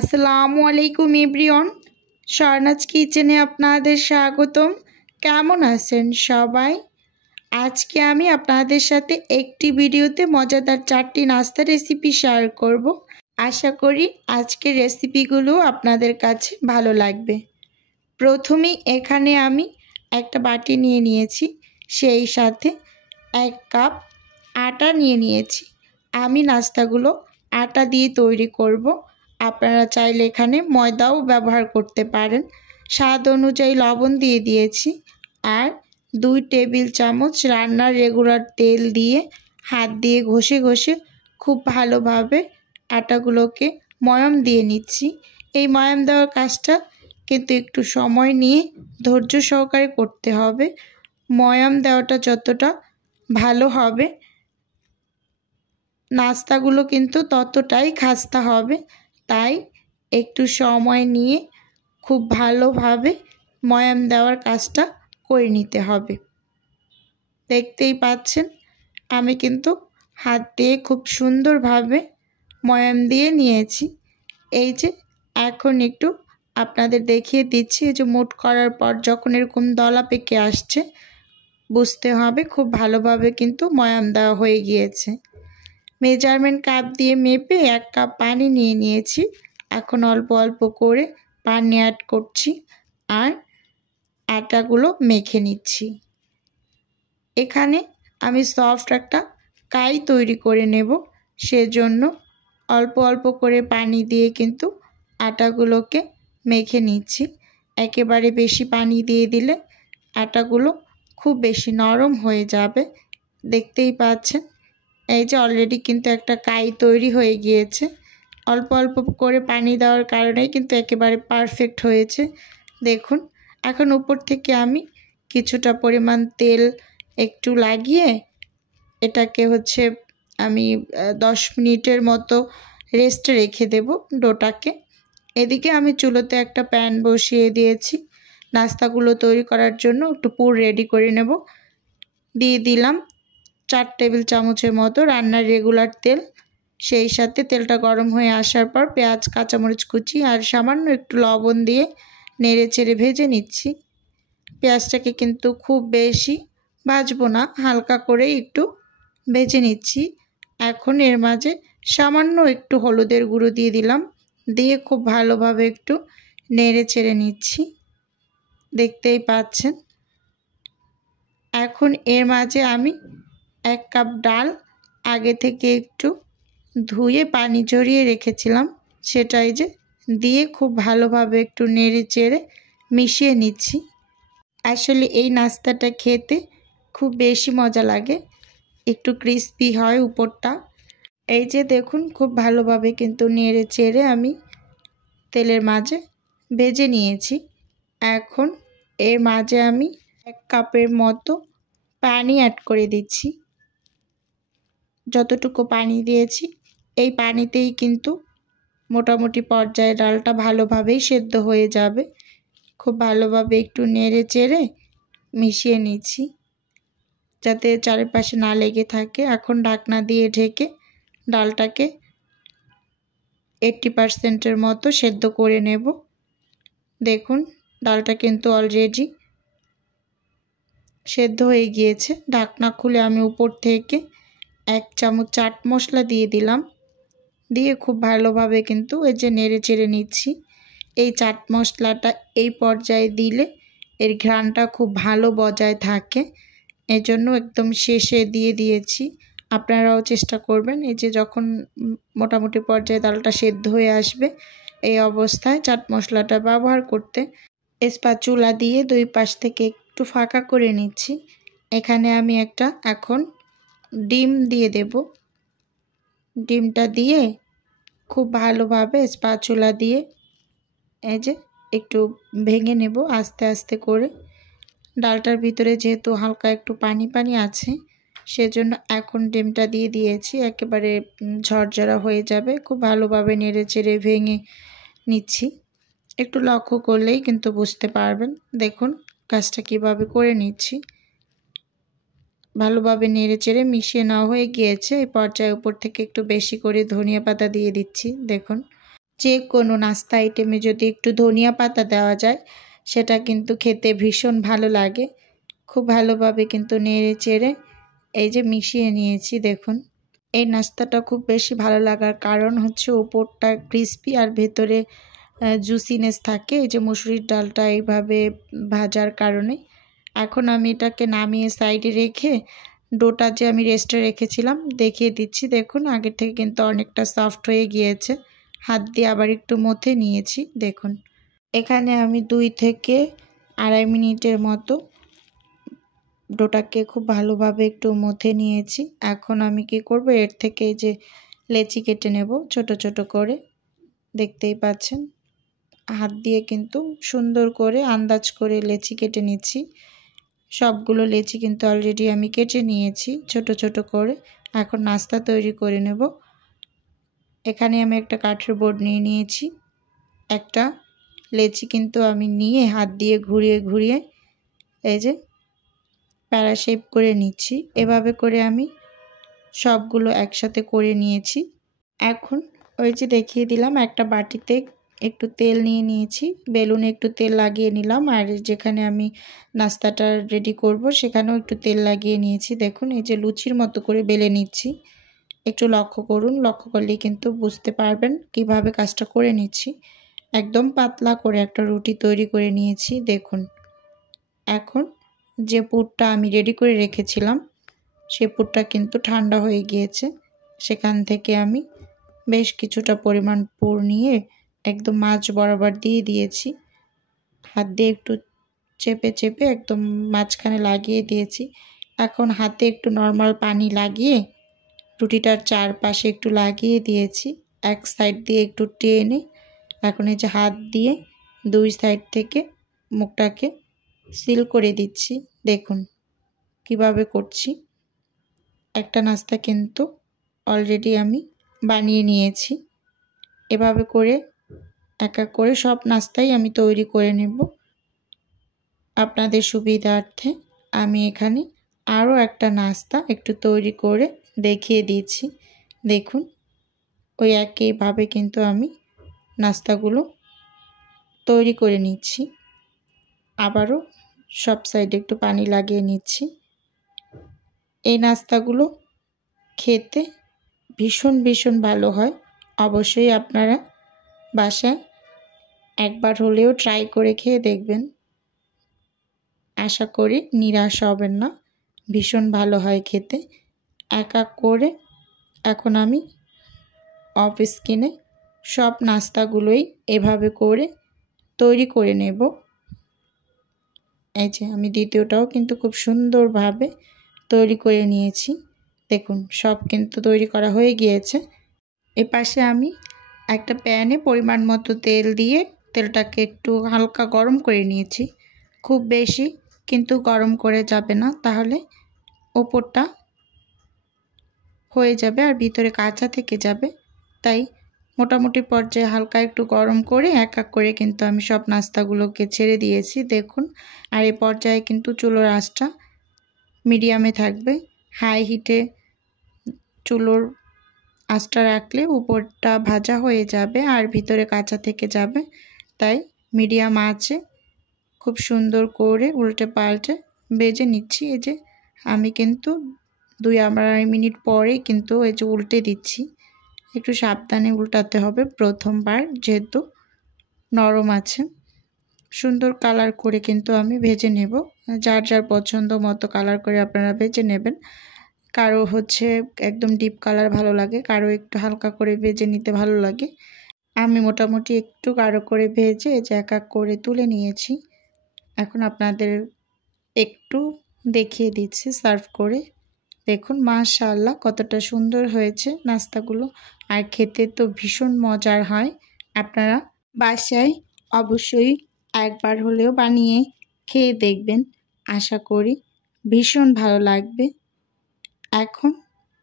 আসসালামু আলাইকুম এভরিওয়ান, স্বর্ণাজ কিচেনে আপনাদের স্বাগতম। কেমন আছেন সবাই? আজকে আমি আপনাদের সাথে একটি ভিডিওতে মজাদার 4টি নাস্তা রেসিপি শেয়ার করব। আশা করি আজকের রেসিপিগুলো আপনাদের কাছে ভালো লাগবে। প্রথমেই এখানে আমি একটা বাটি নিয়ে নিয়েছি, সেই সাথে 1 কাপ আটা নিয়ে নিয়েছি। আমি নাস্তাগুলো আটা দিয়ে তৈরি করব। আপনারা চাইলে এখানে ময়দাও ব্যবহার করতে পারেন। স্বাদ অনুযায়ী লবণ দিয়ে দিয়েছি আর 2 টেবিল চামচ রান্নার রেগুলার তেল দিয়ে হাত দিয়ে ঘষে ঘষে খুব ভালোভাবে আটাগুলোকে ময়াম দিয়ে নিচ্ছি। এই ময়াম দেওয়ার কাজটা কিন্তু একটু সময় নিয়ে ধৈর্য সহকারে করতে হবে। ময়াম দেওয়াটা যতটা ভালো হবে, নাস্তাগুলো কিন্তু ততটাই খাস্তা হবে। তাই একটু সময় নিয়ে খুব ভালোভাবে ময়াম দেওয়ার কাজটা করে নিতে হবে। দেখতেই পাচ্ছেন আমি কিন্তু হাত দিয়ে খুব সুন্দরভাবে ময়াম দিয়ে নিয়েছি। এই যে এখন একটু আপনাদের দেখিয়ে দিচ্ছি, এই যে মুঠ করার পর যখন এরকম দলা পেকে আসছে, বুঝতে হবে খুব ভালোভাবে কিন্তু ময়াম দেওয়া হয়ে গিয়েছে। মেজারমেন্ট কাপ দিয়ে মেপে 1 কাপ পানি নিয়ে নিয়েছি। এখন অল্প অল্প করে পানি অ্যাড করছি আর আটাগুলো মেখে নিচ্ছি। এখানে আমি সফট একটা কাই তৈরি করে নেব, সেজন্য অল্প অল্প করে পানি দিয়ে কিন্তু আটাগুলোকে মেখে নিচ্ছি। একেবারে বেশি পানি দিয়ে দিলে আটাগুলো খুব বেশি নরম হয়ে যাবে। দেখতেই পাচ্ছেন এই যে অলরেডি কিন্তু একটা কাই তৈরি হয়ে গিয়েছে। অল্প অল্প করে পানি দেওয়ার কারণেই কিন্তু একেবারে পারফেক্ট হয়েছে। দেখুন, এখন উপর থেকে আমি কিছুটা পরিমাণ তেল একটু লাগিয়ে এটাকে আমি 10 মিনিটের মতো রেস্টে রেখে দেব ডোটাকে। এদিকে আমি চুলোতে একটা প্যান বসিয়ে দিয়েছি। নাস্তাগুলো তৈরি করার জন্য একটু পুর রেডি করে নেব। দিয়ে দিলাম 4 টেবিল চামচের মতো রান্নার রেগুলার তেল। সেই সাথে তেলটা গরম হয়ে আসার পর পেঁয়াজ, কাঁচামরিচ কুচি আর সামান্য একটু লবণ দিয়ে নেড়ে চেড়ে ভেজে নিচ্ছি। পেঁয়াজটাকে কিন্তু খুব বেশি ভাজবো না, হালকা করে একটু ভেজে নিচ্ছি। এখন এর মাঝে সামান্য একটু হলুদের গুঁড়ো দিয়ে দিলাম, দিয়ে খুব ভালোভাবে একটু নেড়ে চেড়ে নিচ্ছি। দেখতেই পাচ্ছেন এখন এর মাঝে আমি 1 কাপ ডাল আগে থেকে একটু ধুয়ে পানি ঝরিয়ে রেখেছিলাম, সেটাই যে দিয়ে খুব ভালোভাবে একটু নেড়ে চেড়ে মিশিয়ে নিচ্ছি। আসলে এই নাস্তাটা খেতে খুব বেশি মজা লাগে, একটু ক্রিস্পি হয় উপরটা। এই যে দেখুন খুব ভালোভাবে কিন্তু নেড়ে চেড়ে আমি তেলের মাঝে ভেজে নিয়েছি। এখন এর মাঝে আমি 1 কাপের মতো পানি অ্যাড করে দিচ্ছি। যতটুকু পানি দিয়েছি এই পানিতেই কিন্তু মোটামুটি পর্যায়ে ডালটা ভালোভাবেই সেদ্ধ হয়ে যাবে। খুব ভালোভাবে একটু নেড়ে চেড়ে মিশিয়ে নিচ্ছি যাতে চারিপাশে না লেগে থাকে। এখন ঢাকনা দিয়ে ঢেকে ডালটাকে 80% মতো সেদ্ধ করে নেব। দেখুন ডালটা কিন্তু অলরেডি সেদ্ধ হয়ে গিয়েছে। ঢাকনা খুলে আমি উপর থেকে 1 চামচ চাট মশলা দিয়ে দিলাম, দিয়ে খুব ভালোভাবে কিন্তু এই যে নেড়ে চেড়ে নিচ্ছি। এই চাট মশলাটা এই পর্যায়ে দিলে এর ঘ্রাণটা খুব ভালো বজায় থাকে, এজন্য একদম শেষে দিয়ে দিয়েছি। আপনারাও চেষ্টা করবেন এই যে যখন মোটামুটি পর্যায়ে ডালটা সেদ্ধ হয়ে আসবে এই অবস্থায় চাট মশলাটা ব্যবহার করতে। স্প্যাচুলা দিয়ে 2 পাশ থেকে একটু ফাঁকা করে নিচ্ছি। এখানে আমি একটা এখন ডিম দিয়ে দেব। ডিমটা দিয়ে খুব ভালোভাবে স্প্যাচুলা দিয়ে এই যে একটু ভেঙে নেব আস্তে আস্তে করে। ডালটার ভিতরে যেহেতু হালকা একটু পানি পানি আছে, সেজন্য এখন ডিমটা দিয়ে দিয়েছি, একেবারে ঝরঝরা হয়ে যাবে। খুব ভালোভাবে নেড়ে চেড়ে ভেঙে নিচ্ছি। একটু লক্ষ্য করলেই কিন্তু বুঝতে পারবেন। দেখুন কাজটা কিভাবে করে নিচ্ছি। ভালোভাবে নেড়ে চেড়ে মিশিয়ে নেওয়া হয়ে গিয়েছে। এই পর্যায়ে উপর থেকে একটু বেশি করে ধনিয়া পাতা দিয়ে দিচ্ছি। দেখুন যে কোনো নাস্তা আইটেমে যদি একটু ধনিয়া পাতা দেওয়া যায় সেটা কিন্তু খেতে ভীষণ ভালো লাগে। খুব ভালোভাবে কিন্তু নেড়ে চেড়ে এই যে মিশিয়ে নিয়েছি। দেখুন এই নাস্তাটা খুব বেশি ভালো লাগার কারণ হচ্ছে উপরটা ক্রিস্পি আর ভেতরে জুসিনেস থাকে, এই যে মসুরির ডালটা এইভাবে ভাজার কারণে। এখন আমি এটাকে নামিয়ে সাইডে রেখে ডোটা যে আমি রেস্টে রেখেছিলাম দেখিয়ে দিচ্ছি। দেখুন আগের থেকে কিন্তু অনেকটা সফট হয়ে গিয়েছে। হাত দিয়ে আবার একটু মথে নিয়েছি। দেখুন এখানে আমি 2 থেকে আড়াই মিনিটের মতো ডোটাকে খুব ভালোভাবে একটু মথে নিয়েছি। এখন আমি কি করব, এর থেকে যে লেচি কেটে নেব ছোট ছোট করে। দেখতেই পাচ্ছেন হাত দিয়ে কিন্তু সুন্দর করে আন্দাজ করে লেচি কেটে নিচ্ছি। সবগুলো লেচি কিন্তু অলরেডি আমি কেটে নিয়েছি ছোট ছোট করে। এখন নাস্তা তৈরি করে নেব। এখানে আমি একটা কাঠের বোর্ড নিয়ে নিয়েছি। একটা লেচি কিন্তু আমি নিয়ে হাত দিয়ে ঘুরিয়ে ঘুরিয়ে এই যে প্যারা শেপ করে নিচ্ছি। এভাবে করে আমি সবগুলো একসাথে করে নিয়েছি। এখন ওই যে দেখিয়ে দিলাম একটা বাটিতে একটু তেল নিয়ে নিয়েছি, বেলুনে একটু তেল লাগিয়ে নিলাম। আর যেখানে আমি নাস্তাটা রেডি করব সেখানেও একটু তেল লাগিয়ে নিয়েছি। দেখুন এই যে লুচির মতো করে বেলে নিচ্ছি। একটু লক্ষ্য করুন, লক্ষ্য করলেই কিন্তু বুঝতে পারবেন কিভাবে কাজটা করে নিচ্ছি। একদম পাতলা করে একটা রুটি তৈরি করে নিয়েছি। দেখুন এখন যে পুরটা আমি রেডি করে রেখেছিলাম সে পুরটা কিন্তু ঠান্ডা হয়ে গিয়েছে। সেখান থেকে আমি বেশ কিছুটা পরিমাণ পুর নিয়ে একদম মাঝ বরাবর দিয়ে দিয়েছি। হাত দিয়ে একটু চেপে চেপে একদম মাঝখানে লাগিয়ে দিয়েছি। এখন হাতে একটু নর্মাল পানি লাগিয়ে রুটিটার চারপাশে একটু লাগিয়ে দিয়েছি। এক সাইড দিয়ে একটু টেনে এখন এই যে হাত দিয়ে 2 সাইড থেকে মুখটাকে সিল করে দিচ্ছি। দেখুন কিভাবে করছি। একটা নাস্তা কিন্তু অলরেডি আমি বানিয়ে নিয়েছি। এভাবে করে এক এক করে সব নাস্তাই আমি তৈরি করে নেব। আপনাদের সুবিধার্থে আমি এখানে আরও একটা নাস্তা একটু তৈরি করে দেখিয়ে দিচ্ছি। দেখুন ওই একইভাবে কিন্তু আমি নাস্তাগুলো তৈরি করে নিচ্ছি। আবারও সব সাইডে একটু পানি লাগিয়ে নিচ্ছি। এই নাস্তাগুলো খেতে ভীষণ ভীষণ ভালো হয়। অবশ্যই আপনারা বাসায় একবার হলেও ট্রাই করে খেয়ে দেখবেন। আশা করি নিরাশ হবেন না, ভীষণ ভালো হয় খেতে। এক এক করে এখন আমি অফ স্ক্রিনে সব নাস্তাগুলোই এভাবে করে তৈরি করে নেব। এই যে আমি দ্বিতীয়টাও কিন্তু খুব সুন্দরভাবে তৈরি করে নিয়েছি। দেখুন সব কিন্তু তৈরি করা হয়ে গিয়েছে। এপাশে আমি একটা প্যানে পরিমাণ মতো তেল দিয়ে তেলটাকে একটু হালকা গরম করে নিয়েছি। খুব বেশি কিন্তু গরম করে যাবে না, তাহলে ওপরটা হয়ে যাবে আর ভিতরে কাঁচা থেকে যাবে। তাই মোটামুটি পর্যায়ে হালকা একটু গরম করে এক এক করে কিন্তু আমি সব নাস্তাগুলোকে ছেড়ে দিয়েছি। দেখুন আর এই পর্যায়ে কিন্তু চুলোর আঁচটা মিডিয়ামে থাকবে। হাই হিটে চুলোর আঁচটা রাখলে উপরটা ভাজা হয়ে যাবে আর ভিতরে কাঁচা থেকে যাবে। তাই মিডিয়াম আঁচে খুব সুন্দর করে উল্টে পাল্টে ভেজে নিচ্ছি। এই যে আমি কিন্তু 2-2.5 মিনিট পরে কিন্তু এই যে উল্টে দিচ্ছি। একটু সাবধানে উল্টাতে হবে প্রথমবার, যেহেতু নরম আছে। সুন্দর কালার করে কিন্তু আমি ভেজে নেব। যার যার পছন্দ মতো কালার করে আপনারা ভেজে নেবেন। কারো হচ্ছে একদম ডিপ কালার ভালো লাগে, কারো একটু হালকা করে ভেজে নিতে ভালো লাগে। আমি মোটামুটি একটু গাঢ় করে ভেজে যে এক এক করে তুলে নিয়েছি। এখন আপনাদের একটু দেখিয়ে দিচ্ছি সার্ভ করে। দেখুন মাশাআল্লাহ কতটা সুন্দর হয়েছে নাস্তাগুলো, আর খেতে তো ভীষণ মজার হয়। আপনারা বাসায় অবশ্যই একবার হলেও বানিয়ে খেয়ে দেখবেন। আশা করি ভীষণ ভালো লাগবে। এখন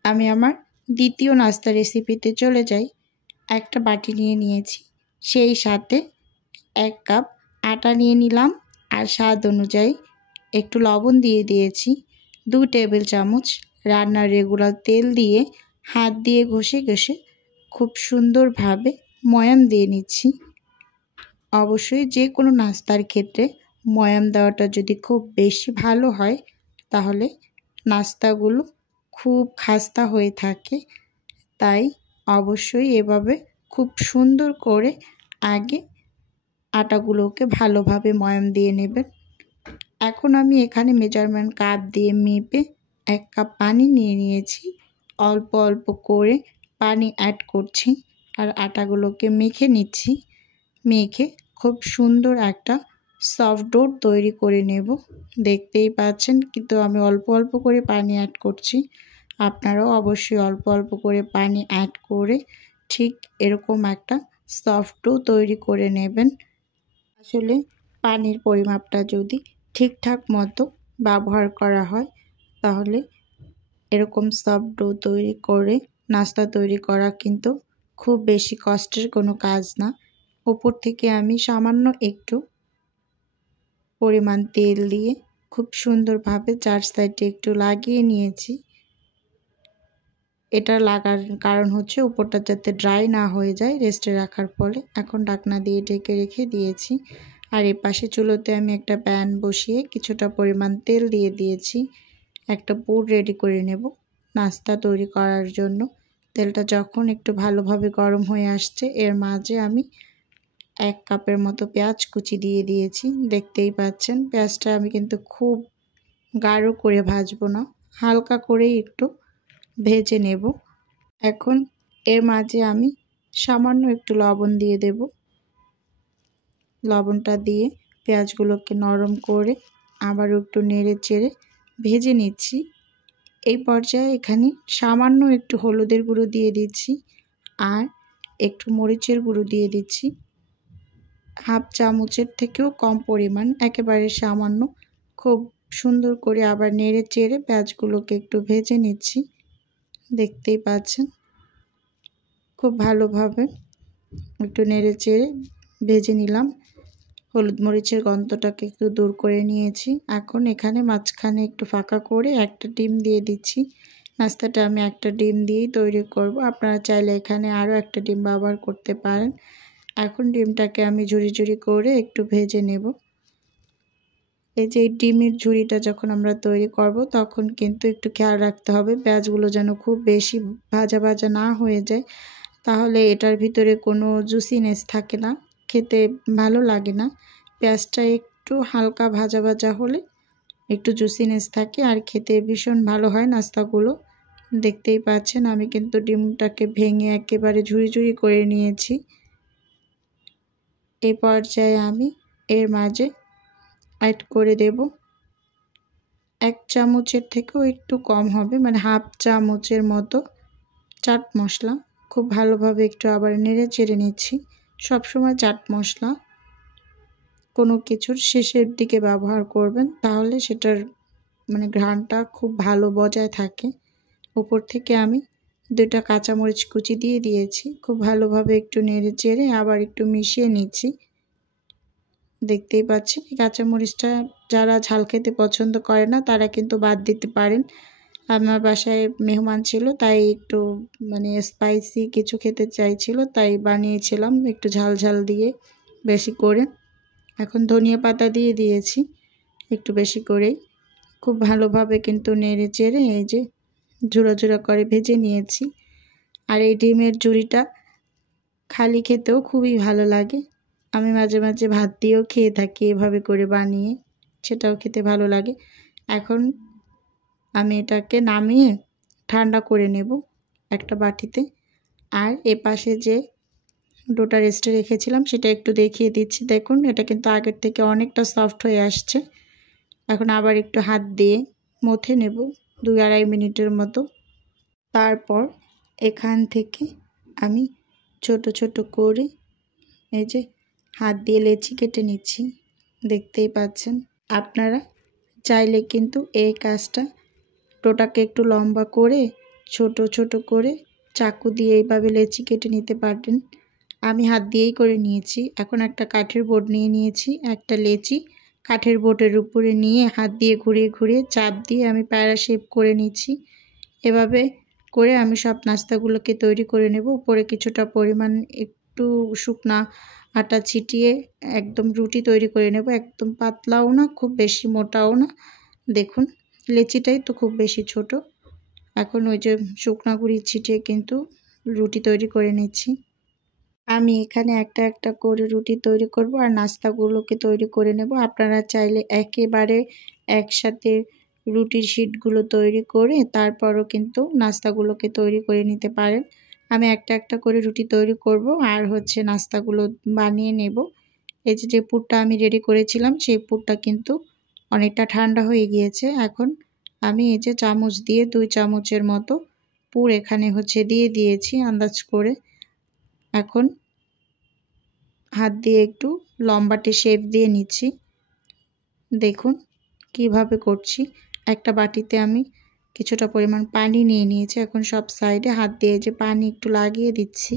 আমি আমার দ্বিতীয় নাস্তা রেসিপিতে চলে যাই। একটা বাটি নিয়ে নিয়েছি, সেই সাথে 1 কাপ আটা নিয়ে নিলাম আর স্বাদ অনুযায়ী একটু লবণ দিয়ে দিয়েছি। 2 টেবিল চামচ রান্নার রেগুলার তেল দিয়ে হাত দিয়ে ঘষে ঘষে খুব সুন্দরভাবে ময়াম দিয়ে নিচ্ছি। অবশ্যই যে কোনো নাস্তার ক্ষেত্রে ময়াম দেওয়াটা যদি খুব বেশি ভালো হয় তাহলে নাস্তাগুলো খুব খাস্তা হয়ে থাকে। তাই অবশ্যই এভাবে খুব সুন্দর করে আগে আটাগুলোকে ভালোভাবে ময়াম দিয়ে নেবেন। এখন আমি এখানে মেজারমেন্ট কাপ দিয়ে মেপে 1 কাপ পানি নিয়ে নিয়েছি। অল্প অল্প করে পানি অ্যাড করছি আর আটাগুলোকে মেখে নিচ্ছি। মেখে খুব সুন্দর একটা সফট ডো তৈরি করে নেব। দেখতেই পাচ্ছেন কিন্তু আমি অল্প অল্প করে পানি অ্যাড করছি। আপনারাও অবশ্যই অল্প অল্প করে পানি অ্যাড করে ঠিক এরকম একটা সফট ডো তৈরি করে নেবেন। আসলে পানির পরিমাপটা যদি ঠিকঠাক মতো ব্যবহার করা হয় তাহলে এরকম সফট ডো তৈরি করে নাস্তা তৈরি করা কিন্তু খুব বেশি কষ্টের কোনো কাজ না। উপর থেকে আমি সামান্য একটু পরিমাণ তেল দিয়ে খুব সুন্দরভাবে 4 সাইডে একটু লাগিয়ে নিয়েছি। এটা লাগার কারণ হচ্ছে উপরটা যাতে ড্রাই না হয়ে যায় রেস্টে রাখার ফলে। এখন ঢাকনা দিয়ে ঢেকে রেখে দিয়েছি। আর এই পাশে চুলোতে আমি একটা প্যান বসিয়ে কিছুটা পরিমাণ তেল দিয়ে দিয়েছি। একটা পুর রেডি করে নেব নাস্তা তৈরি করার জন্য। তেলটা যখন একটু ভালোভাবে গরম হয়ে আসছে এর মাঝে আমি 1 কাপের মতো পেঁয়াজ কুচি দিয়ে দিয়েছি। দেখতেই পাচ্ছেন পেঁয়াজটা আমি কিন্তু খুব গাঢ় করে ভাজবো না, হালকা করেই একটু ভেজে নেব। এখন এর মাঝে আমি সামান্য একটু লবণ দিয়ে দেব। লবণটা দিয়ে পেঁয়াজগুলোকে নরম করে আবারও একটু নেড়ে চেড়ে ভেজে নিচ্ছি। এই পর্যায়ে এখানে সামান্য একটু হলুদের গুঁড়ো দিয়ে দিচ্ছি আর একটু মরিচের গুঁড়ো দিয়ে দিচ্ছি। হাফ চামচের থেকেও কম পরিমাণ, একেবারে সামান্য। খুব সুন্দর করে আবার নেড়ে চেড়ে পেঁয়াজগুলোকে একটু ভেজে নিচ্ছি। দেখতেই পাচ্ছেন খুব ভালোভাবে একটু নেড়ে চেড়ে ভেজে নিলাম। হলুদ মরিচের গন্ধটাকে একটু দূর করে নিয়েছি। এখন এখানে মাঝখানে একটু ফাঁকা করে একটা ডিম দিয়ে দিচ্ছি। নাস্তাটা আমি একটা ডিম দিয়েই তৈরি করব। আপনারা চাইলে এখানে আরও একটা ডিম ব্যবহার করতে পারেন। এখন ডিমটাকে আমি ঝুরি ঝুরি করে একটু ভেজে নেব। এই যে ডিমের ঝুরিটা যখন আমরা তৈরি করব তখন কিন্তু একটু খেয়াল রাখতে হবে পেঁয়াজগুলো যেন খুব বেশি ভাজা ভাজা না হয়ে যায়, তাহলে এটার ভিতরে কোনো জুসিনেস থাকে না, খেতে ভালো লাগে না। পেঁয়াজটা একটু হালকা ভাজা ভাজা হলে একটু জুসিনেস থাকে আর খেতে ভীষণ ভালো হয় নাস্তাগুলো। দেখতেই পাচ্ছেন আমি কিন্তু ডিমটাকে ভেঙে একেবারে ঝুরি ঝুরি করে নিয়েছি। এই পর্যায়ে আমি এর মাঝে অ্যাড করে দেব 1 চামচের থেকেও একটু কম হবে, মানে হাফ চামচের মতো চাট মশলা। খুব ভালোভাবে একটু আবার নেড়ে চেড়ে নিচ্ছি। সবসময় চাট মশলা কোনো কিছুর শেষের দিকে ব্যবহার করবেন, তাহলে সেটার ঘ্রাণটা খুব ভালো বজায় থাকে। উপর থেকে আমি 2টা কাঁচামরিচ কুচি দিয়ে দিয়েছি। খুব ভালোভাবে একটু নেড়ে চেড়ে আবার একটু মিশিয়ে নিচ্ছি। দেখতেই পাচ্ছেন এই কাঁচামরিচটা যারা ঝাল খেতে পছন্দ করে না তারা কিন্তু বাদ দিতে পারেন। আমার বাসায় মেহমান ছিল তাই একটু স্পাইসি কিছু খেতে চাইছিল, তাই বানিয়েছিলাম একটু ঝাল ঝাল দিয়ে বেশি করে। এখন ধনিয়া পাতা দিয়ে দিয়েছি একটু বেশি করেই। খুব ভালোভাবে কিন্তু নেড়ে চেড়ে এই যে ঝুড়ো ঝুড়ো করে ভেজে নিয়েছি। আর এই ডিমের ঝুড়িটা খালি খেতেও খুবই ভালো লাগে। আমি মাঝে মাঝে ভাত দিয়েও খেয়ে থাকি এভাবে করে বানিয়ে, সেটাও খেতে ভালো লাগে। এখন আমি এটাকে নামিয়ে ঠান্ডা করে নেব একটা বাটিতে। আর এপাশে যে ডোটা রেস্টে রেখেছিলাম সেটা একটু দেখিয়ে দিচ্ছি। দেখুন এটা কিন্তু আগের থেকে অনেকটা সফট হয়ে আসছে। এখন আবার একটু হাত দিয়ে মথে নেব 2-2.5 মিনিটের মতো। তারপর এখান থেকে আমি ছোট ছোট করে এই যে হাত দিয়ে লেচি কেটে নিচ্ছি। দেখতেই পাচ্ছেন। আপনারা চাইলে কিন্তু এই কাজটা ডোটাকে একটু লম্বা করে ছোট ছোট করে চাকু দিয়ে এইভাবে লেচি কেটে নিতে পারবেন। আমি হাত দিয়েই করে নিয়েছি। এখন একটা কাঠের বোর্ড নিয়ে নিয়েছি, একটা লেচি কাঠের বোর্ডের উপরে নিয়ে হাত দিয়ে ঘুরিয়ে ঘুরিয়ে চাপ দিয়ে আমি প্যারা শেপ করে নিচ্ছি। এভাবে করে আমি সব নাস্তাগুলোকে তৈরি করে নেব। উপরে কিছুটা পরিমাণ একটু শুকনা আটা ছিটিয়ে একদম রুটি তৈরি করে নেব। একদম পাতলাও না, খুব বেশি মোটাও না। দেখুন লেচিটাই তো খুব বেশি ছোট। এখন ওই যে শুকনা গুঁড়ি ছিটিয়ে কিন্তু রুটি তৈরি করে নিচ্ছি। আমি এখানে একটা একটা করে রুটি তৈরি করব আর নাস্তাগুলোকে তৈরি করে নেব। আপনারা চাইলে একেবারে একসাথে রুটির শিটগুলো তৈরি করে তারপরও কিন্তু নাস্তাগুলোকে তৈরি করে নিতে পারেন। আমি একটা একটা করে রুটি তৈরি করব আর হচ্ছে নাস্তাগুলো বানিয়ে নেব। এই যে পুরটা আমি রেডি করেছিলাম সেই পুরটা কিন্তু অনেকটা ঠান্ডা হয়ে গিয়েছে। এখন আমি এই যে চামচ দিয়ে 2 চামচের মতো পুর এখানে হচ্ছে দিয়ে দিয়েছি আন্দাজ করে। এখন হাত দিয়ে একটু লম্বাটে শেপ দিয়ে নিচ্ছি। দেখুন কিভাবে করছি। একটা বাটিতে আমি কিছুটা পরিমাণ পানি নিয়ে নিয়েছি। এখন সব সাইডে হাত দিয়ে যে পানি একটু লাগিয়ে দিচ্ছি।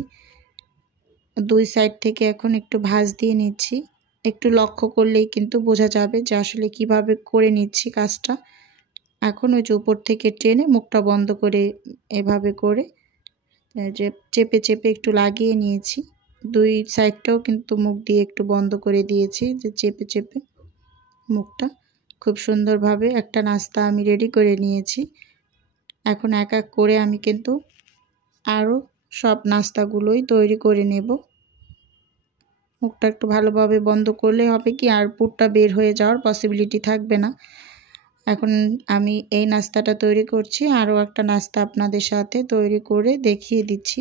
2 সাইড থেকে এখন একটু ভাঁজ দিয়ে নিচ্ছি। একটু লক্ষ্য করলেই কিন্তু বোঝা যাবে যে আসলে কিভাবে করে নিচ্ছি কাজটা। এখন ওই যে উপর থেকে টেনে মুখটা বন্ধ করে এভাবে করে যে চেপে চেপে একটু লাগিয়ে নিয়েছি। 2 সাইডটাও কিন্তু মুখ দিয়ে একটু বন্ধ করে দিয়েছি যে চেপে চেপে মুখটা। খুব সুন্দরভাবে একটা নাস্তা আমি রেডি করে নিয়েছি। এখন এক এক করে আমি কিন্তু আরও সব নাস্তাগুলোই তৈরি করে নেব। মুখটা একটু ভালোভাবে বন্ধ করলে হবে কি আর পুরটা বের হয়ে যাওয়ার পসিবিলিটি থাকবে না। এখন আমি এই নাস্তাটা তৈরি করছি। আরও একটা নাস্তা আপনাদের সাথে তৈরি করে দেখিয়ে দিচ্ছি।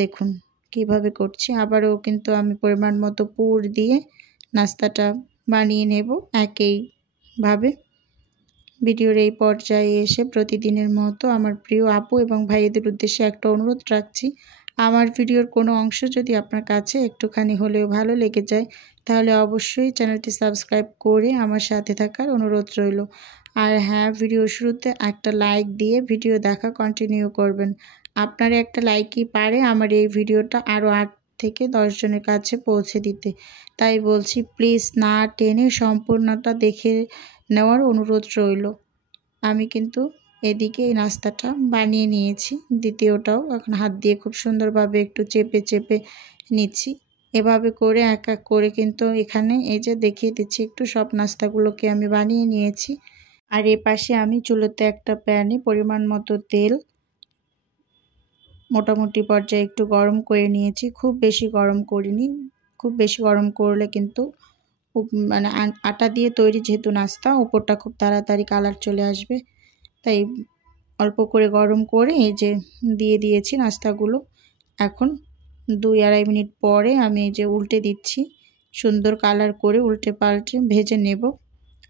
দেখুন কিভাবে করছি। আবারও কিন্তু আমি পরিমাণ মতো পুর দিয়ে নাস্তাটা বানিয়ে নেব একইভাবে। ভিডিওর এই পর্যায়ে এসে প্রতিদিনের মতো আমার প্রিয় আপু এবং ভাইদের উদ্দেশ্যে একটা অনুরোধ রাখছি। আমার ভিডিওর কোনো অংশ যদি আপনার কাছে একটুখানি হলেও ভালো লেগে যায় তাহলে অবশ্যই চ্যানেলটি সাবস্ক্রাইব করে আমার সাথে থাকার অনুরোধ রইল। আর হ্যাঁ, ভিডিও শুরুতে একটা লাইক দিয়ে ভিডিও দেখা কন্টিনিউ করবেন। আপনার একটা লাইকই পারে আমার এই ভিডিওটা আরও 8 থেকে 10 জনের কাছে পৌঁছে দিতে। তাই বলছি প্লিজ না টেনে সম্পূর্ণটা দেখে নেওয়ার অনুরোধ রইল। আমি কিন্তু এদিকে এই নাস্তাটা বানিয়ে নিয়েছি। দ্বিতীয়টাও এখন হাত দিয়ে খুব সুন্দরভাবে একটু চেপে চেপে নিচ্ছি। এভাবে করে এক এক করে কিন্তু এখানে এই যে দেখিয়ে দিচ্ছি একটু সব নাস্তাগুলোকে আমি বানিয়ে নিয়েছি। আর এ পাশে আমি চুলোতে একটা প্যানে পরিমাণ মতো তেল মোটামুটি পর্যায়ে একটু গরম করে নিয়েছি। খুব বেশি গরম করিনি। খুব বেশি গরম করলে কিন্তু মানে আটা দিয়ে তৈরি যেহেতু নাস্তা, উপরটা খুব তাড়াতাড়ি কালার চলে আসবে। তাই অল্প করে গরম করে এই যে দিয়ে দিয়েছি নাস্তাগুলো। এখন 2-2.5 মিনিট পরে আমি এই যে উল্টে দিচ্ছি। সুন্দর কালার করে উল্টে পাল্টে ভেজে নেব।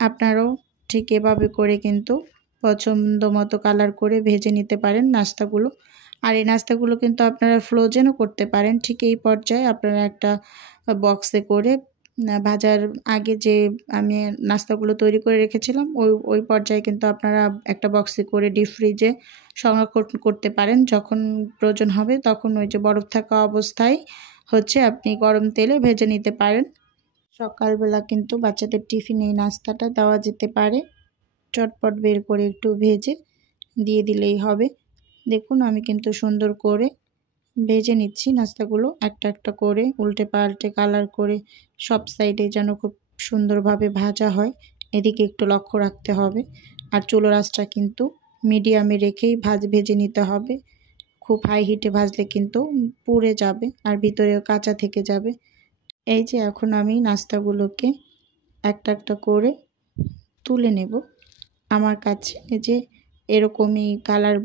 আপনারাও ঠিক এভাবে করে কিন্তু পছন্দ মতো কালার করে ভেজে নিতে পারেন নাস্তাগুলো। আর এই নাস্তাগুলো কিন্তু আপনারা ফ্রোজেনও করতে পারেন। ঠিক এই পর্যায়ে আপনারা একটা বক্সে করে ভাজার আগে যে আমি নাস্তাগুলো তৈরি করে রেখেছিলাম ওই পর্যায়ে কিন্তু আপনারা একটা বক্সে করে ডিপ ফ্রিজে সংরক্ষণ করতে পারেন। যখন প্রয়োজন হবে তখন ওই যে বরফ থাকা অবস্থায় হচ্ছে আপনি গরম তেলে ভেজে নিতে পারেন। সকালবেলা কিন্তু বাচ্চাদের টিফিনে এই নাস্তাটা দেওয়া যেতে পারে। চটপট বের করে একটু ভেজে দিয়ে দিলেই হবে। দেখুন আমি কিন্তু সুন্দর করে ভেজে নিচ্ছি নাস্তাগুলো একটা একটা করে উল্টে পাল্টে কালার করে সব সাইডে যেন খুব সুন্দরভাবে ভাজা হয় এদিকে একটু লক্ষ্য রাখতে হবে। আর চুলোর আঁচটা কিন্তু মিডিয়ামে রেখেই ভেজে নিতে হবে। খুব হাই হিটে ভাজলে কিন্তু পুড়ে যাবে আর ভিতরেও কাঁচা থেকে যাবে। এই যে এখন আমি নাস্তাগুলোকে একটা একটা করে তুলে নেব। আমার কাছে এই যে এরকমই কালার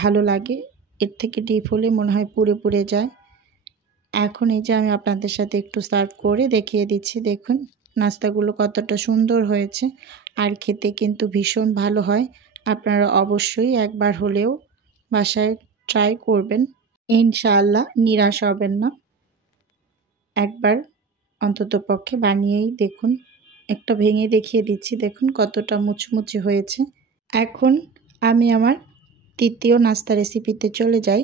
ভালো লাগে। এর থেকে ডিপ হলে মনে হয় পুড়ে পুড়ে যায়। এখন এই যে আমি আপনাদের সাথে একটু সার্ভ করে দেখিয়ে দিচ্ছি। দেখুন নাস্তাগুলো কতটা সুন্দর হয়েছে আর খেতে কিন্তু ভীষণ ভালো হয়। আপনারা অবশ্যই একবার হলেও বাসায় ট্রাই করবেন। ইনশাআল্লাহ নিরাশ হবেন না। একবার অন্ততপক্ষে বানিয়েই দেখুন। একটা ভেঙে দেখিয়ে দিচ্ছি। দেখুন কতটা মুচমুচে হয়েছে। এখন আমি আমার তৃতীয় নাস্তা রেসিপিতে চলে যাই।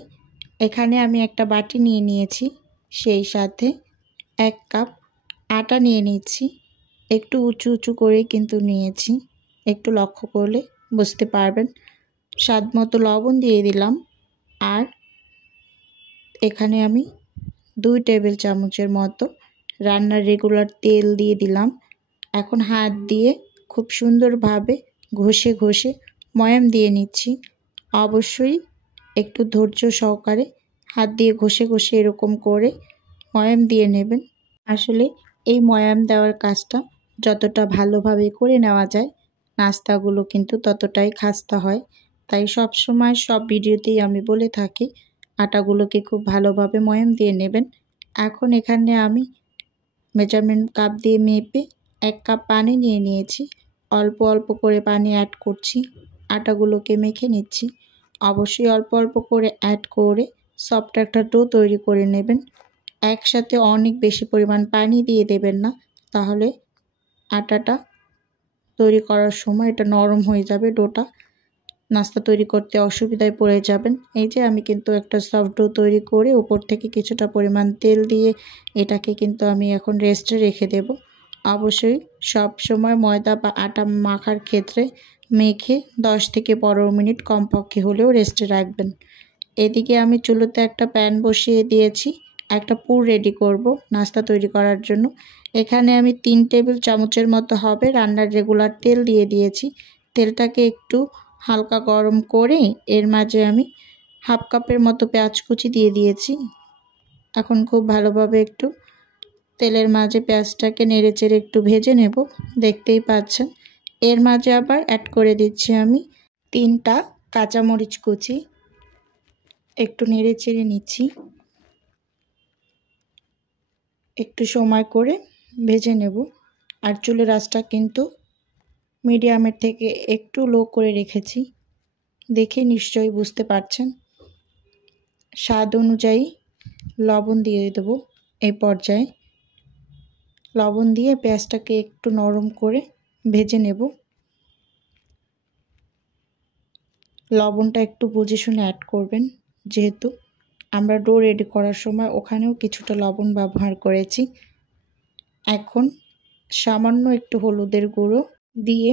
এখানে আমি একটা বাটি নিয়ে নিয়েছি। সেই সাথে 1 কাপ আটা নিয়ে নিচ্ছি। একটু উঁচু উঁচু করে কিন্তু নিয়েছি। একটু লক্ষ্য করলে বুঝতে পারবেন। স্বাদ মতো লবণ দিয়ে দিলাম। আর এখানে আমি 2 টেবিল চামচের মতো রান্নার রেগুলার তেল দিয়ে দিলাম। এখন হাত দিয়ে খুব সুন্দরভাবে ঘষে ঘষে ময়াম দিয়ে নিচ্ছি। অবশ্যই একটু ধৈর্য সহকারে হাত দিয়ে ঘষে ঘষে এরকম করে ময়াম দিয়ে নেবেন। আসলে এই ময়াম দেওয়ার কাজটা যতটা ভালোভাবে করে নেওয়া যায়, নাস্তাগুলো কিন্তু ততটাই খাস্তা হয়। তাই সব সময় সব ভিডিওতেই আমি বলে থাকি আটাগুলোকে খুব ভালোভাবে ময়াম দিয়ে নেবেন। এখন এখানে আমি মেজারমেন্ট কাপ দিয়ে মেপে 1 কাপ পানি নিয়ে নিয়েছি। অল্প অল্প করে পানি অ্যাড করছি, আটাগুলোকে মেখে নিচ্ছি। অবশ্যই অল্প অল্প করে অ্যাড করে সফট একটা ডো তৈরি করে নেবেন। একসাথে অনেক বেশি পরিমাণ পানি দিয়ে দেবেন না, তাহলে আটাটা তৈরি করার সময় এটা নরম হয়ে যাবে, ডোটা নাস্তা তৈরি করতে অসুবিধায় পড়ে যাবেন। এই যে আমি কিন্তু একটা সফট ডো তৈরি করে উপর থেকে কিছুটা পরিমাণ তেল দিয়ে এটাকে কিন্তু আমি এখন রেস্টে রেখে দেব। অবশ্যই সব সময় ময়দা বা আটা মাখার ক্ষেত্রে মেখে 10 থেকে 15 মিনিট কমপক্ষে হলেও রেস্টে রাখবেন। এদিকে আমি চুলোতে একটা প্যান বসিয়ে দিয়েছি, একটা পুর রেডি করব নাস্তা তৈরি করার জন্য। এখানে আমি 3 টেবিল চামচের মতো হবে রান্নার রেগুলার তেল দিয়ে দিয়েছি। তেলটাকে একটু হালকা গরম করে এর মাঝে আমি হাফ কাপের মতো পেঁয়াজ কুচি দিয়ে দিয়েছি। এখন খুব ভালোভাবে একটু তেলের মাঝে পেঁয়াজটাকে নেড়েচেড়ে একটু ভেজে নেব। দেখতেই পাচ্ছেন এর মাঝে আবার অ্যাড করে দিচ্ছি আমি 3টা কাঁচামরিচ কুচি। একটু নেড়েচেড়ে নিচ্ছি, একটু সময় করে ভেজে নেব। আর চুলের আঁচটা কিন্তু মিডিয়ামের থেকে একটু লো করে রেখেছি, দেখে নিশ্চয়ই বুঝতে পারছেন। স্বাদ অনুযায়ী লবণ দিয়ে দেব। এই পর্যায়ে লবণ দিয়ে পেঁয়াজটাকে একটু নরম করে ভেজে নেব। লবণটা একটু বুঝে শুনে অ্যাড করবেন, যেহেতু আমরা ডো রেডি করার সময় ওখানেও কিছুটা লবণ ব্যবহার করেছি। এখন সামান্য একটু হলুদের গুঁড়ো দিয়ে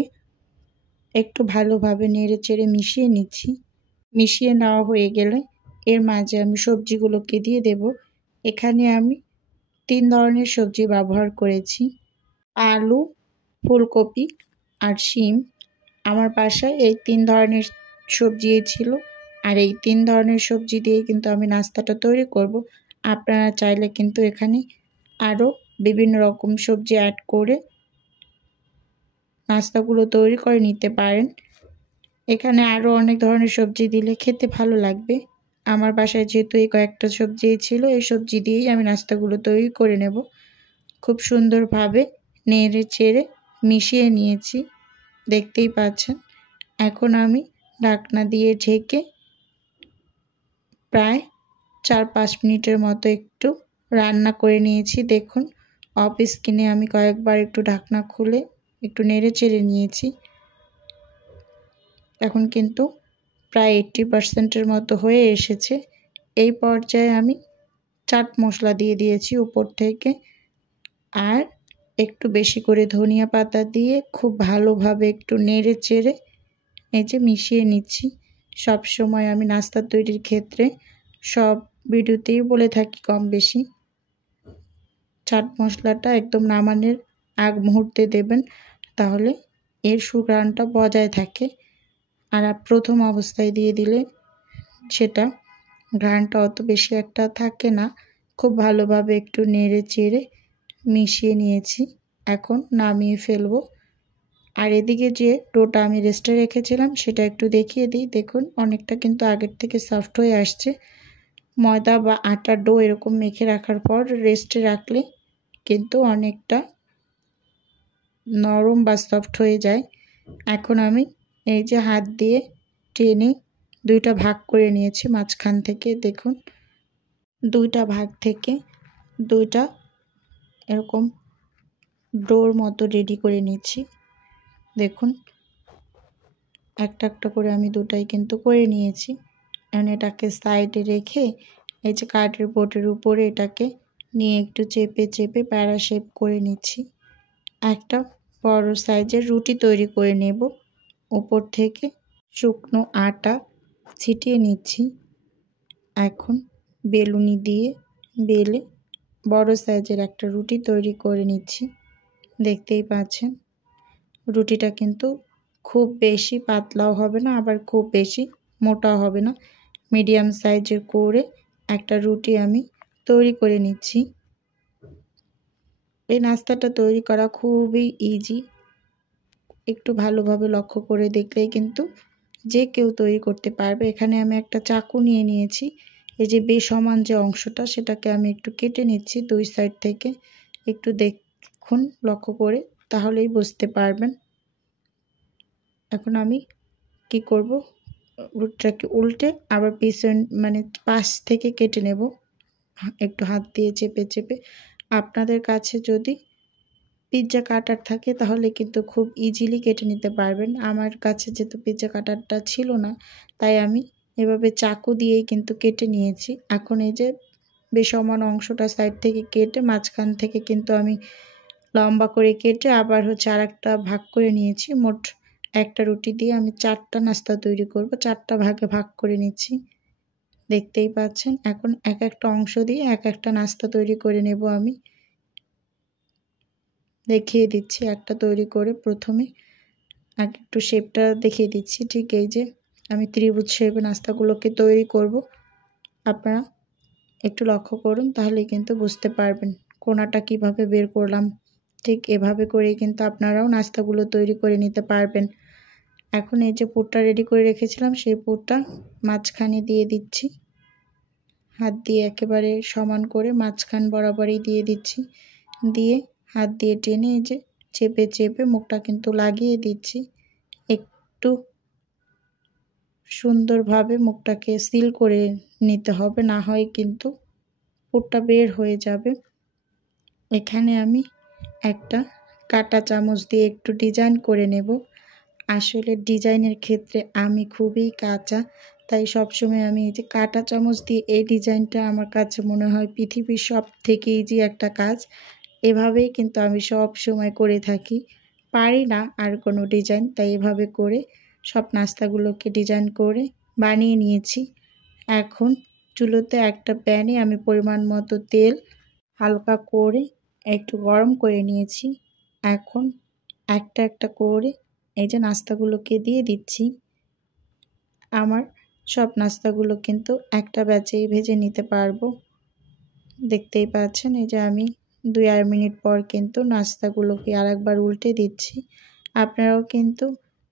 একটু ভালোভাবে নেড়েচেড়ে মিশিয়ে নিচ্ছি। মিশিয়ে নেওয়া হয়ে গেলে এর মাঝে আমি সবজিগুলোকে দিয়ে দেব। এখানে আমি 3 ধরনের সবজি ব্যবহার করেছি, আলু, ফুলকপি আর শিম। আমার বাসায় এই 3 ধরনের সবজিই ছিল, আর এই 3 ধরনের সবজি দিয়ে কিন্তু আমি নাস্তাটা তৈরি করব। আপনারা চাইলে কিন্তু এখানে আরও বিভিন্ন রকম সবজি অ্যাড করে নাস্তাগুলো তৈরি করে নিতে পারেন। এখানে আরও অনেক ধরনের সবজি দিলে খেতে ভালো লাগবে। আমার বাসায় যেহেতু এই কয়েকটা সবজি ছিল, এই সবজি দিয়েই আমি নাস্তাগুলো তৈরি করে নেব। খুব সুন্দরভাবে নেড়ে চেড়ে মিশিয়ে নিয়েছি, দেখতেই পাচ্ছেন। এখন আমি ঢাকনা দিয়ে ঢেকে প্রায় 4-5 মিনিটের মতো একটু রান্না করে নিয়েছি। দেখুন অফ স্ক্রিনে আমি কয়েকবার একটু ঢাকনা খুলে একটু নেড়ে চেড়ে নিয়েছি। এখন কিন্তু প্রায় 80% মতো হয়ে এসেছে। এই পর্যায়ে আমি চাট মশলা দিয়ে দিয়েছি উপর থেকে, আর একটু বেশি করে ধনিয়া পাতা দিয়ে খুব ভালোভাবে একটু নেড়ে চেড়ে এই যে মিশিয়ে নিচ্ছি। সব সময় আমি নাস্তা তৈরির ক্ষেত্রে সব ভিডিওতেই বলে থাকি কম বেশি চাট মশলাটা একদম নামানোর আগ মুহূর্তে দেবেন, তাহলে এর সুঘ্রাণটা বজায় থাকে। আর প্রথম অবস্থায় দিয়ে দিলে সেটা ঘ্রাণটা অত বেশি একটা থাকে না। খুব ভালোভাবে একটু নেড়ে চেড়ে মিশিয়ে নিয়েছি, এখন নামিয়ে ফেলবো। আর এদিকে যে ডোটা আমি রেস্টে রেখেছিলাম সেটা একটু দেখিয়ে দিই। দেখুন অনেকটা কিন্তু আগের থেকে সফট হয়ে আসছে। ময়দা বা আটার ডো এরকম মেখে রাখার পর রেস্টে রাখলে কিন্তু অনেকটা নরম বা সফট হয়ে যায়। এখন আমি এই যে হাত দিয়ে টেনে 2টা ভাগ করে নিয়েছি মাঝখান থেকে। দেখুন 2টা ভাগ থেকে 2টা এরকম ডোর মতো রেডি করে নিচ্ছি। দেখুন একটা একটা করে আমি 2টাই কিন্তু করে নিয়েছি। এখন এটাকে সাইডে রেখে এই যে কাঠের বোর্ডের উপরে এটাকে নিয়ে একটু চেপে চেপে প্যারা শেপ করে নিচ্ছি। একটা বড় সাইজের রুটি তৈরি করে নেব। উপর থেকে শুকনো আটা ছিটিয়ে নিচ্ছি। এখন বেলুনি দিয়ে বেলে বড় সাইজের একটা রুটি তৈরি করে নিচ্ছি। দেখতেই পাচ্ছেন রুটিটা কিন্তু খুব বেশি পাতলাও হবে না, আবার খুব বেশি মোটাও হবে না, মিডিয়াম সাইজের করে একটা রুটি আমি তৈরি করে নিচ্ছি। এই নাস্তাটা তৈরি করা খুবই ইজি, একটু ভালোভাবে লক্ষ্য করে দেখলেই কিন্তু যে কেউ তৈরি করতে পারবে। এখানে আমি একটা চাকু নিয়ে নিয়েছি, এই যে বেসমান যে অংশটা সেটাকে আমি একটু কেটে নিচ্ছি দুই সাইড থেকে। একটু দেখুন লক্ষ্য করে, তাহলেই বুঝতে পারবেন। এখন আমি কি করব, রুটিটাকে উল্টে আবার পিছন মানে পাশ থেকে কেটে নেব, একটু হাত দিয়ে চেপে চেপে। আপনাদের কাছে যদি পিৎজা কাটার থাকে তাহলে কিন্তু খুব ইজিলি কেটে নিতে পারবেন। আমার কাছে যেহেতু পিৎজা কাটারটা ছিল না, তাই আমি এভাবে চাকু দিয়েই কিন্তু কেটে নিয়েছি। এখন এই যে বেসমান অংশটা সাইড থেকে কেটে মাঝখান থেকে কিন্তু আমি লম্বা করে কেটে আবার আরেকটা ভাগ করে নিয়েছি। মোট একটা রুটি দিয়ে আমি 4টা নাস্তা তৈরি করব, 4টা ভাগে ভাগ করে নিচ্ছি। দেখতেই পাচ্ছেন। এখন এক একটা অংশ দিয়ে এক একটা নাস্তা তৈরি করে নেব। আমি দেখিয়ে দিচ্ছি একটা তৈরি করে, প্রথমে একটু শেপটা দেখিয়ে দিচ্ছি। ঠিক এই যে আমি ত্রিভুজ শেপে নাস্তাগুলোকে তৈরি করব, আপনারা একটু লক্ষ্য করুন, তাহলেই কিন্তু বুঝতে পারবেন কোণাটা কিভাবে বের করলাম। ঠিক এভাবে করেই কিন্তু আপনারাও নাস্তাগুলো তৈরি করে নিতে পারবেন। এখন এই যে পুরটা রেডি করে রেখেছিলাম, সেই পুরটা মাঝখানে দিয়ে দিচ্ছি, হাত দিয়ে একেবারে সমান করে মাঝখান বরাবরই দিয়ে দিচ্ছি। দিয়ে হাত দিয়ে টেনে এই যে চেপে চেপে মুখটা কিন্তু লাগিয়ে দিচ্ছি। একটু সুন্দরভাবে মুখটাকে সিল করে নিতে হবে, না হয় কিন্তু পুরটা বের হয়ে যাবে। এখানে আমি একটা কাঁটা চামচ দিয়ে একটু ডিজাইন করে নেব। আসলে ডিজাইনের ক্ষেত্রে আমি খুবই কাঁচা, তাই সবসময় আমি এই যে কাঁটা চামচ দিয়ে এই ডিজাইনটা আমার কাছে মনে হয় পৃথিবীর সব থেকে ইজি একটা কাজ। এভাবেই কিন্তু আমি সব সময় করে থাকি, পারি না আর কোনো ডিজাইন, তাই এভাবে করে সব নাস্তাগুলোকে ডিজাইন করে বানিয়ে নিয়েছি। এখন চুলোতে একটা প্যানে আমি পরিমাণ মতো তেল হালকা করে একটু গরম করে নিয়েছি। এখন একটা একটা করে এই যে নাস্তাগুলোকে দিয়ে দিচ্ছি। আমার সব নাস্তাগুলো কিন্তু একটা ব্যাচেই ভেজে নিতে পারবো। দেখতেই পাচ্ছেন এই যে আমি 2-4 মিনিট পর কিন্তু নাস্তাগুলোকে আরেকবার উল্টে দিচ্ছি। আপনারাও কিন্তু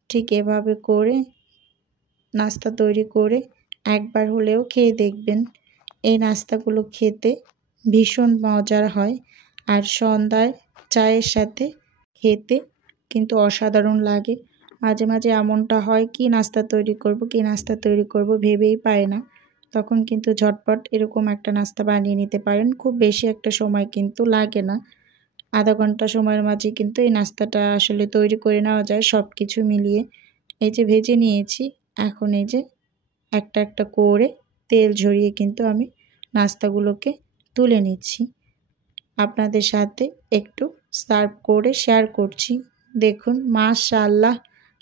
ঠিক এভাবে করে নাস্তা তৈরি করে একবার হলেও খেয়ে দেখবেন। এই নাস্তাগুলো খেতে ভীষণ মজার হয়, আর সন্ধ্যায় চায়ের সাথে খেতে কিন্তু অসাধারণ লাগে। মাঝে মাঝে এমনটা হয় কি নাস্তা তৈরি করব ভেবেই পায় না, তখন কিন্তু ঝটপট এরকম একটা নাস্তা বানিয়ে নিতে পারেন। খুব বেশি একটা সময় কিন্তু লাগে না, আধা ঘন্টা সময়ের মাঝে কিন্তু এই নাস্তাটা আসলে তৈরি করে নেওয়া যায় সব কিছু মিলিয়ে। এই যে ভেজে নিয়েছি, এখন এই যে একটা একটা করে তেল ঝরিয়ে কিন্তু আমি নাস্তাগুলোকে তুলে নিচ্ছি। আপনাদের সাথে একটু সার্ভ করে শেয়ার করছি। দেখুন মাশাআল্লাহ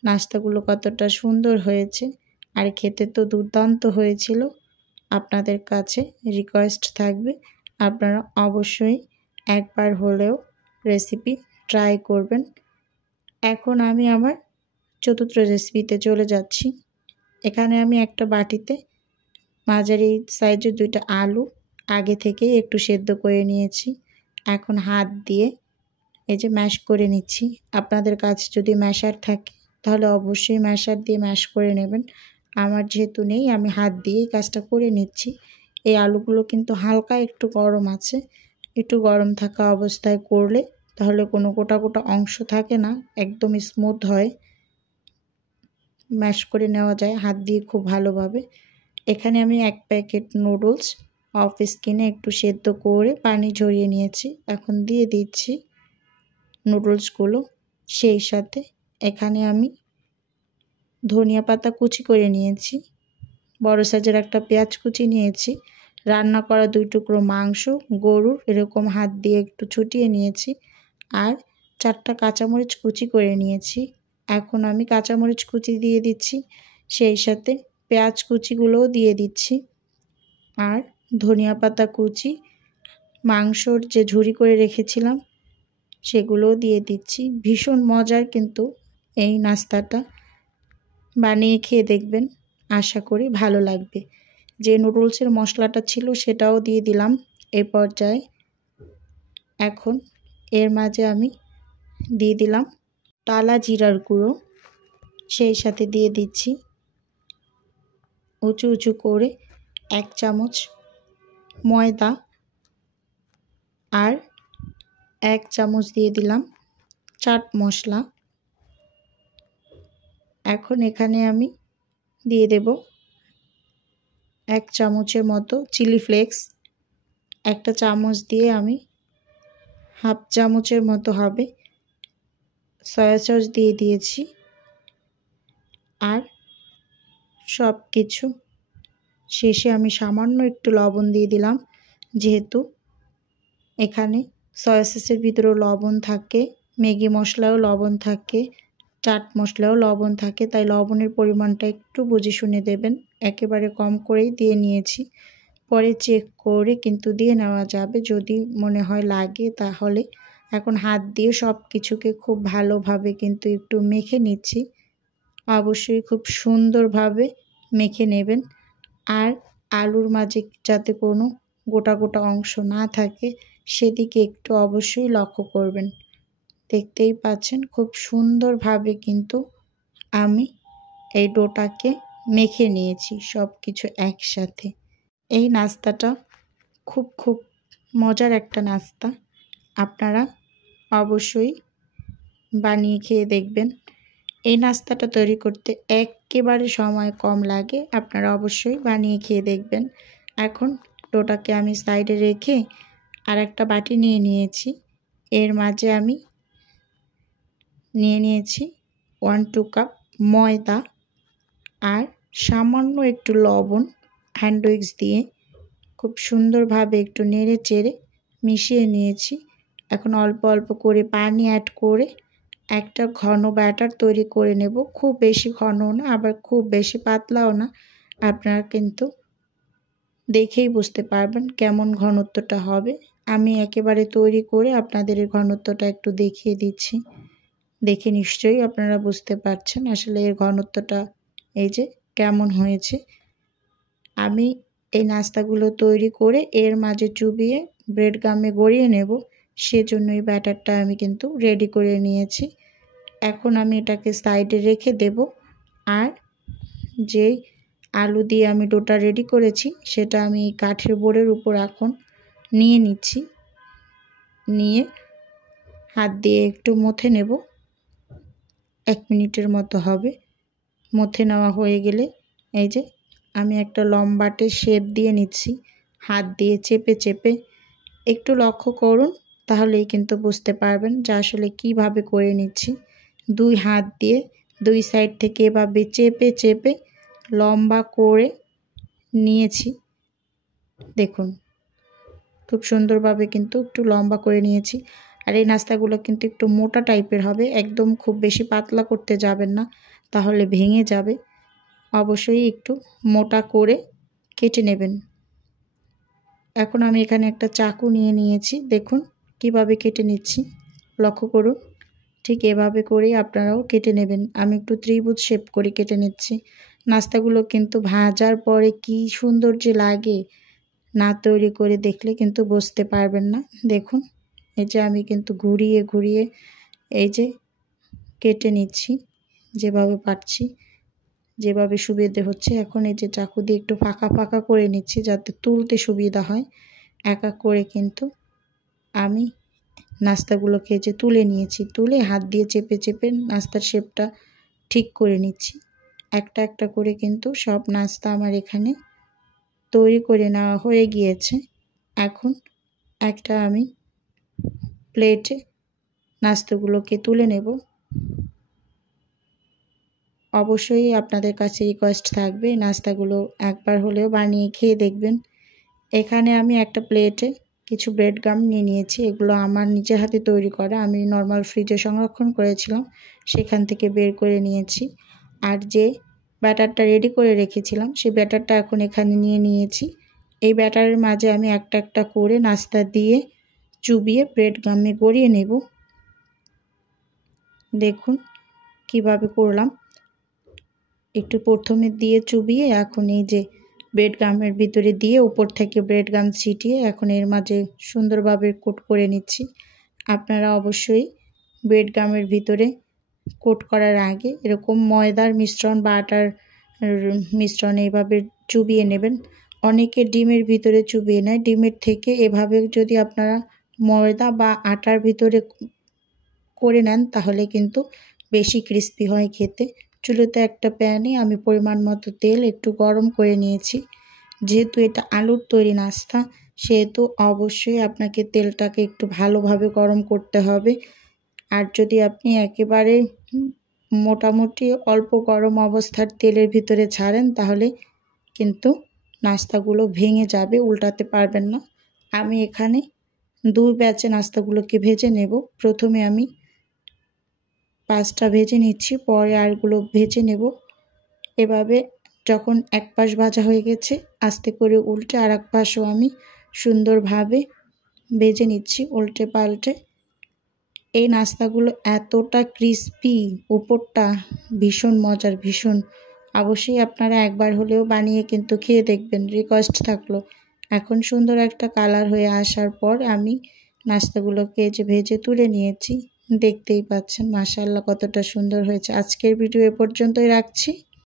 নাস্তাগুলো কতটা সুন্দর হয়েছে, আর খেতে তো দুর্দান্ত হয়েছিল। আপনাদের কাছে রিকোয়েস্ট থাকবে আপনারা অবশ্যই একবার হলেও রেসিপি ট্রাই করবেন। এখন আমি আমার চতুর্থ রেসিপিতে চলে যাচ্ছি। এখানে আমি একটা বাটিতে মাঝারি সাইজের 2টা আলু আগে থেকেই একটু সেদ্ধ করে নিয়েছি। এখন হাত দিয়ে এই যে ম্যাশ করে নিচ্ছি। আপনাদের কাছে যদি ম্যাশার থাকে তাহলে অবশ্যই ম্যাশার দিয়ে ম্যাশ করে নেবেন। আমার যেহেতু নেই, আমি হাত দিয়েই কাজটা করে নিচ্ছি। এই আলুগুলো কিন্তু হালকা একটু গরম আছে, একটু গরম থাকা অবস্থায় করলে তাহলে কোনো গোটা গোটা অংশ থাকে না, একদম স্মুথ হয়, ম্যাশ করে নেওয়া যায় হাত দিয়ে খুব ভালোভাবে। এখানে আমি 1 প্যাকেট নুডলস অফ স্কিনে একটু সেদ্ধ করে পানি ঝরিয়ে নিয়েছি। এখন দিয়ে দিচ্ছি নুডলসগুলো। সেই সাথে এখানে আমি ধনিয়া পাতা কুচি করে নিয়েছি, বড় সাইজের একটা পেঁয়াজ কুচি নিয়েছি, রান্না করা 2 টুকরো মাংস গরুর এরকম হাত দিয়ে একটু ছুটিয়ে নিয়েছি, আর 4টা কাঁচামরিচ কুচি করে নিয়েছি। এখন আমি কাঁচামরিচ কুচি দিয়ে দিচ্ছি, সেই সাথে পেঁয়াজ কুচিগুলোও দিয়ে দিচ্ছি, আর ধনিয়া পাতা কুচি মাংসর যে ঝুরি করে রেখেছিলাম সেগুলোও দিয়ে দিচ্ছি। ভীষণ মজার কিন্তু এই নাস্তাটা, বানিয়ে খেয়ে দেখবেন, আশা করি ভালো লাগবে। যে নুডলসের মশলাটা ছিল সেটাও দিয়ে দিলাম এই পর্যায়ে। এখন এর মাঝে আমি দিয়ে দিলাম টালা জিরার গুঁড়ো, সেই সাথে দিয়ে দিচ্ছি উঁচু উঁচু করে 1 চামচ ময়দা, আর 1 চামচ দিয়ে দিলাম চাট মশলা। এখন এখানে আমি দিয়ে দেব 1 চামচের মতো চিলি ফ্লেক্স, 1টা চামচ দিয়ে আমি 1/2 চামচের মতো হবে সয়া সস দিয়ে দিয়েছি। আর সব কিছু শেষে আমি সামান্য একটু লবণ দিয়ে দিলাম, যেহেতু এখানে সয়া সসের ভিতরেও লবণ থাকে, ম্যাগি মশলাও লবণ থাকে, চাট মশলাও লবণ থাকে, তাই লবণের পরিমাণটা একটু বুঝে শুনে দেবেন। একেবারে কম করেই দিয়ে নিয়েছি, পরে চেক করে কিন্তু দিয়ে নেওয়া যাবে যদি মনে হয় লাগে তাহলে। এখন হাত দিয়ে সব কিছুকে খুব ভালোভাবে কিন্তু একটু মেখে নিচ্ছি। অবশ্যই খুব সুন্দরভাবে মেখে নেবেন, আর আলুর মাঝে যাতে কোনো গোটা গোটা অংশ না থাকে সেদিকে একটু অবশ্যই লক্ষ্য করবেন। দেখতেই পাচ্ছেন খুব সুন্দরভাবে কিন্তু আমি এই ডোটাকে মেখে নিয়েছি সব কিছু একসাথে। এই নাস্তাটা খুব মজার একটা নাস্তা, আপনারা অবশ্যই বানিয়ে খেয়ে দেখবেন। এই নাস্তাটা তৈরি করতে একেবারে সময় কম লাগে, আপনারা অবশ্যই বানিয়ে খেয়ে দেখবেন। এখন ডোটাকে আমি সাইডে রেখে আর একটা বাটি নিয়ে নিয়েছি। এর মাঝে আমি নিয়ে নিয়েছি 1-2 কাপ ময়দা আর সামান্য একটু লবণ হ্যান্ড উইক্স দিয়ে খুব সুন্দরভাবে একটু নেড়ে চেড়ে মিশিয়ে নিয়েছি। এখন অল্প অল্প করে পানি অ্যাড করে একটা ঘন ব্যাটার তৈরি করে নেব। খুব বেশি ঘনও না, আবার খুব বেশি পাতলাও না। আপনারা কিন্তু দেখেই বুঝতে পারবেন কেমন ঘনত্বটা হবে। আমি একেবারে তৈরি করে আপনাদের এই ঘনত্বটা একটু দেখিয়ে দিচ্ছি। দেখে নিশ্চয়ই আপনারা বুঝতে পারছেন আসলে এর ঘনত্বটা এই যে কেমন হয়েছে। আমি এই নাস্তাগুলো তৈরি করে এর মাঝে চুবিয়ে ব্রেড গামে গড়িয়ে নেব, সেজন্য এই ব্যাটারটা আমি কিন্তু রেডি করে নিয়েছি। এখন আমি এটাকে সাইডে রেখে দেব, আর যেই আলু দিয়ে আমি ডোটা রেডি করেছি সেটা আমি কাঠের বোর্ডের উপর এখন নিয়ে নিচ্ছি। নিয়ে হাত দিয়ে একটু মথে নেব, 1 মিনিটের মতো হবে। মথে নেওয়া হয়ে গেলে এই যে আমি একটা লম্বাটে শেপ দিয়ে নিচ্ছি, হাত দিয়ে চেপে চেপে। একটু লক্ষ্য করুন, তাহলেই কিন্তু বুঝতে পারবেন যে আসলে কিভাবে করে নিচ্ছি। 2 হাত দিয়ে 2 সাইড থেকে এভাবে চেপে চেপে লম্বা করে নিয়েছি। দেখুন খুব সুন্দরভাবে কিন্তু একটু লম্বা করে নিয়েছি। আর এই নাস্তাগুলো কিন্তু একটু মোটা টাইপের হবে, একদম খুব বেশি পাতলা করতে যাবেন না, তাহলে ভেঙে যাবে। অবশ্যই একটু মোটা করে কেটে নেবেন। এখন আমি এখানে একটা চাকু নিয়ে নিয়েছি, দেখুন কিভাবে কেটে নিচ্ছি, লক্ষ্য করুন। ঠিক এভাবে করেই আপনারাও কেটে নেবেন। আমি একটু ত্রিভুজ শেপ করে কেটে নিচ্ছি। নাস্তাগুলো কিন্তু ভাজার পরে কি সুন্দর যে লাগে, না তৈরি করে দেখলে কিন্তু বুঝতে পারবেন না। দেখুন এই যে আমি কিন্তু ঘুরিয়ে ঘুরিয়ে এই যে কেটে নিচ্ছি যেভাবে পারছি, যেভাবে সুবিধে হচ্ছে। এখন এই যে চাকু দিয়ে একটু ফাঁকা ফাঁকা করে নিচ্ছি যাতে তুলতে সুবিধা হয়। এক এক করে কিন্তু আমি নাস্তাগুলোকে যে তুলে নিয়েছি, তুলে হাত দিয়ে চেপে চেপে নাস্তার শেপটা ঠিক করে নিচ্ছি। একটা একটা করে কিন্তু সব নাস্তা আমার এখানে তৈরি করে নেওয়া হয়ে গিয়েছে। এখন একটা আমি প্লেটে নাস্তাগুলোকে তুলে নেব। অবশ্যই আপনাদের কাছে রিকোয়েস্ট থাকবে নাস্তাগুলো একবার হলেও বানিয়ে খেয়ে দেখবেন। এখানে আমি একটা প্লেটে কিছু ব্রেড গাম নিয়ে নিয়েছি। এগুলো আমার নিজের হাতে তৈরি করা, আমি নর্মাল ফ্রিজে সংরক্ষণ করেছিলাম, সেখান থেকে বের করে নিয়েছি। আর যে ব্যাটারটা রেডি করে রেখেছিলাম সেই ব্যাটারটা এখন এখানে নিয়ে নিয়েছি। এই ব্যাটারের মাঝে আমি একটা একটা করে নাস্তা দিয়ে চুবিয়ে ব্রেড গামে গড়িয়ে নেব। দেখুন কিভাবে করলাম। একটু প্রথমে দিয়ে চুবিয়ে এখন এই যে ব্রেড গামের ভিতরে দিয়ে উপর থেকে ব্রেড গাম ছিটিয়ে এখন এর মাঝে সুন্দরভাবে কোট করে নিচ্ছি। আপনারা অবশ্যই ব্রেড গামের ভিতরে কোট করার আগে এরকম ময়দার মিশ্রণ বা আটার মিশ্রণ এইভাবে চুবিয়ে নেবেন। অনেকে ডিমের ভিতরে চুবিয়ে নেয়। ডিমের থেকে এভাবে যদি আপনারা ময়দা বা আটার ভিতরে করে নেন তাহলে কিন্তু বেশি ক্রিস্পি হয় খেতে। চুলোতে একটা প্যানে আমি পরিমাণ মতো তেল একটু গরম করে নিয়েছি। যেহেতু এটা আলুর তৈরি নাস্তা সেহেতু অবশ্যই আপনাকে তেলটাকে একটু ভালোভাবে গরম করতে হবে। আর যদি আপনি একেবারে মোটামুটি অল্প গরম অবস্থার তেলের ভিতরে ছাড়েন তাহলে কিন্তু নাস্তাগুলো ভেঙে যাবে, উল্টাতে পারবেন না। আমি এখানে 2 ব্যাচে নাস্তাগুলোকে ভেজে নেব। প্রথমে আমি 5টা ভেজে নিচ্ছি, পরে আরগুলো ভেজে নেব। এভাবে যখন এক পাশ ভাজা হয়ে গেছে আস্তে করে উল্টে আর এক পাশও আমি সুন্দরভাবে ভেজে নিচ্ছি উল্টে পাল্টে। এই নাস্তাগুলো এতটা ক্রিস্পি, উপরটা ভীষণ মজার, ভীষণ। অবশ্যই আপনারা একবার হলেও বানিয়ে কিন্তু খেয়ে দেখবেন, রিকোয়েস্ট থাকলো। এখন সুন্দর একটা কালার হয়ে আসার পর আমি নাস্তাগুলোকে যে ভেজে তুলে নিয়েছি, দেখতেই পাচ্ছেন মাশাআল্লাহ কতটা সুন্দর হয়েছে। আজকের ভিডিও এ পর্যন্তই রাখছি।